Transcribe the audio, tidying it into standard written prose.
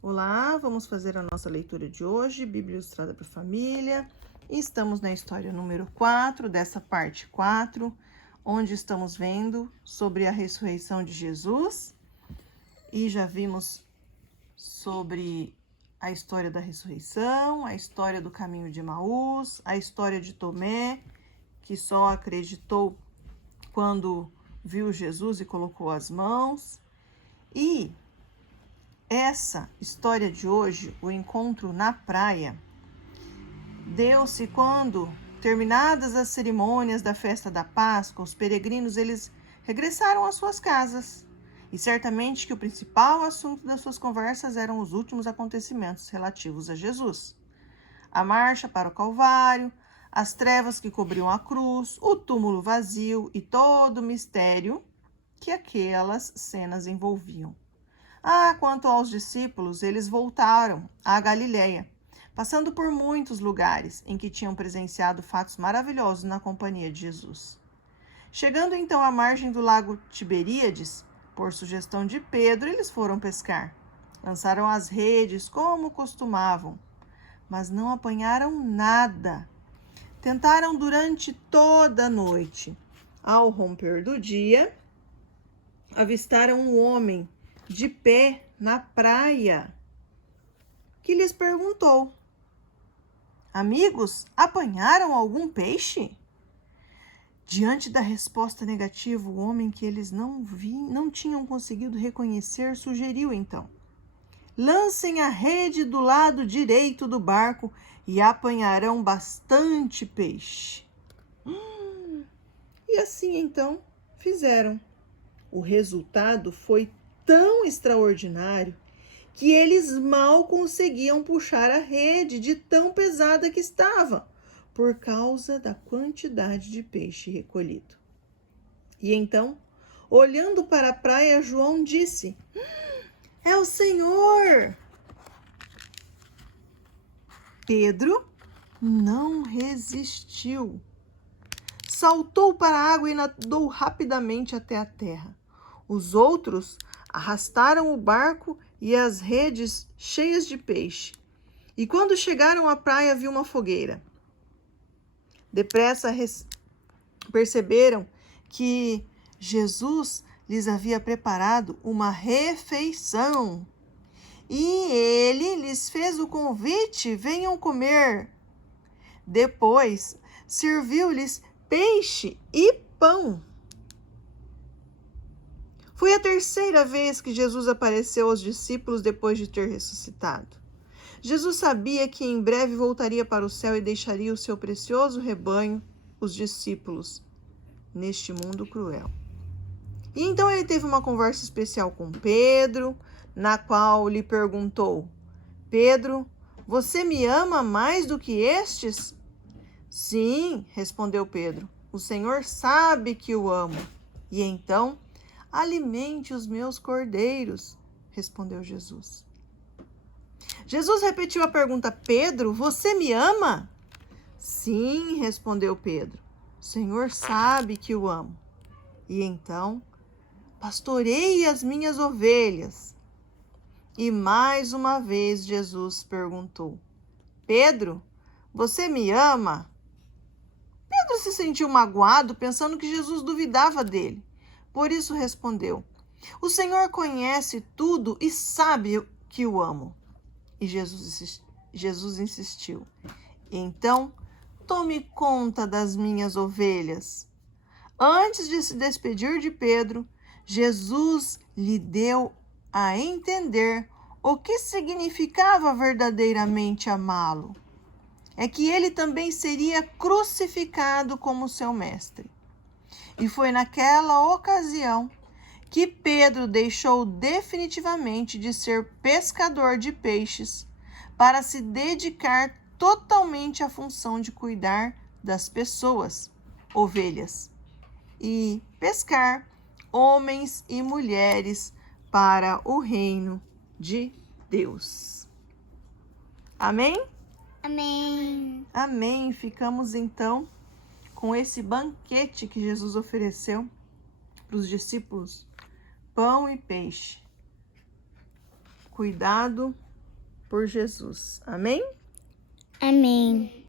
Olá, vamos fazer a nossa leitura de hoje, Bíblia Ilustrada para a Família. Estamos na história número 4, dessa parte 4, onde estamos vendo sobre a ressurreição de Jesus. E já vimos sobre a história da ressurreição, a história do caminho de Emaús, a história de Tomé, que só acreditou quando viu Jesus e colocou as mãos. E essa história de hoje, o encontro na praia, deu-se quando, terminadas as cerimônias da festa da Páscoa, os peregrinos eles regressaram às suas casas. E certamente que o principal assunto das suas conversas eram os últimos acontecimentos relativos a Jesus. A marcha para o Calvário, as trevas que cobriam a cruz, o túmulo vazio e todo o mistério que aquelas cenas envolviam. Quanto aos discípulos, eles voltaram à Galileia, passando por muitos lugares em que tinham presenciado fatos maravilhosos na companhia de Jesus. Chegando então à margem do lago Tiberíades, por sugestão de Pedro, eles foram pescar. Lançaram as redes como costumavam, mas não apanharam nada. Tentaram durante toda a noite. Ao romper do dia, avistaram um homem de pé na praia, que lhes perguntou: amigos, apanharam algum peixe? Diante da resposta negativa, o homem que eles não tinham conseguido reconhecer sugeriu então: lancem a rede do lado direito do barco e apanharão bastante peixe. E assim então fizeram. O resultado foi tão extraordinário que eles mal conseguiam puxar a rede de tão pesada que estava, por causa da quantidade de peixe recolhido. E então, olhando para a praia, João disse: é o Senhor! Pedro não resistiu. Saltou para a água e nadou rapidamente até a terra. Os outros arrastaram o barco e as redes cheias de peixe. E quando chegaram à praia, viu uma fogueira. Depressa perceberam que Jesus lhes havia preparado uma refeição. E ele lhes fez o convite: venham comer. Depois, serviu-lhes peixe e pão. Foi a terceira vez que Jesus apareceu aos discípulos depois de ter ressuscitado. Jesus sabia que em breve voltaria para o céu e deixaria o seu precioso rebanho, os discípulos, neste mundo cruel. E então ele teve uma conversa especial com Pedro, na qual lhe perguntou: Pedro, você me ama mais do que estes? Sim, respondeu Pedro, o Senhor sabe que o amo. E então, alimente os meus cordeiros, respondeu Jesus. Jesus repetiu a pergunta: Pedro, você me ama? Sim, respondeu Pedro, o Senhor sabe que o amo. E então, pastoreie as minhas ovelhas. E mais uma vez Jesus perguntou: Pedro, você me ama? Pedro se sentiu magoado, pensando que Jesus duvidava dele. Por isso respondeu: o Senhor conhece tudo e sabe que o amo. E Jesus insistiu: então, tome conta das minhas ovelhas. Antes de se despedir de Pedro, Jesus lhe deu a entender o que significava verdadeiramente amá-lo. É que ele também seria crucificado como seu mestre. E foi naquela ocasião que Pedro deixou definitivamente de ser pescador de peixes para se dedicar totalmente à função de cuidar das pessoas, ovelhas, e pescar homens e mulheres para o reino de Deus. Amém? Amém. Amém. Ficamos então com esse banquete que Jesus ofereceu para os discípulos: pão e peixe. Cuidado por Jesus. Amém? Amém.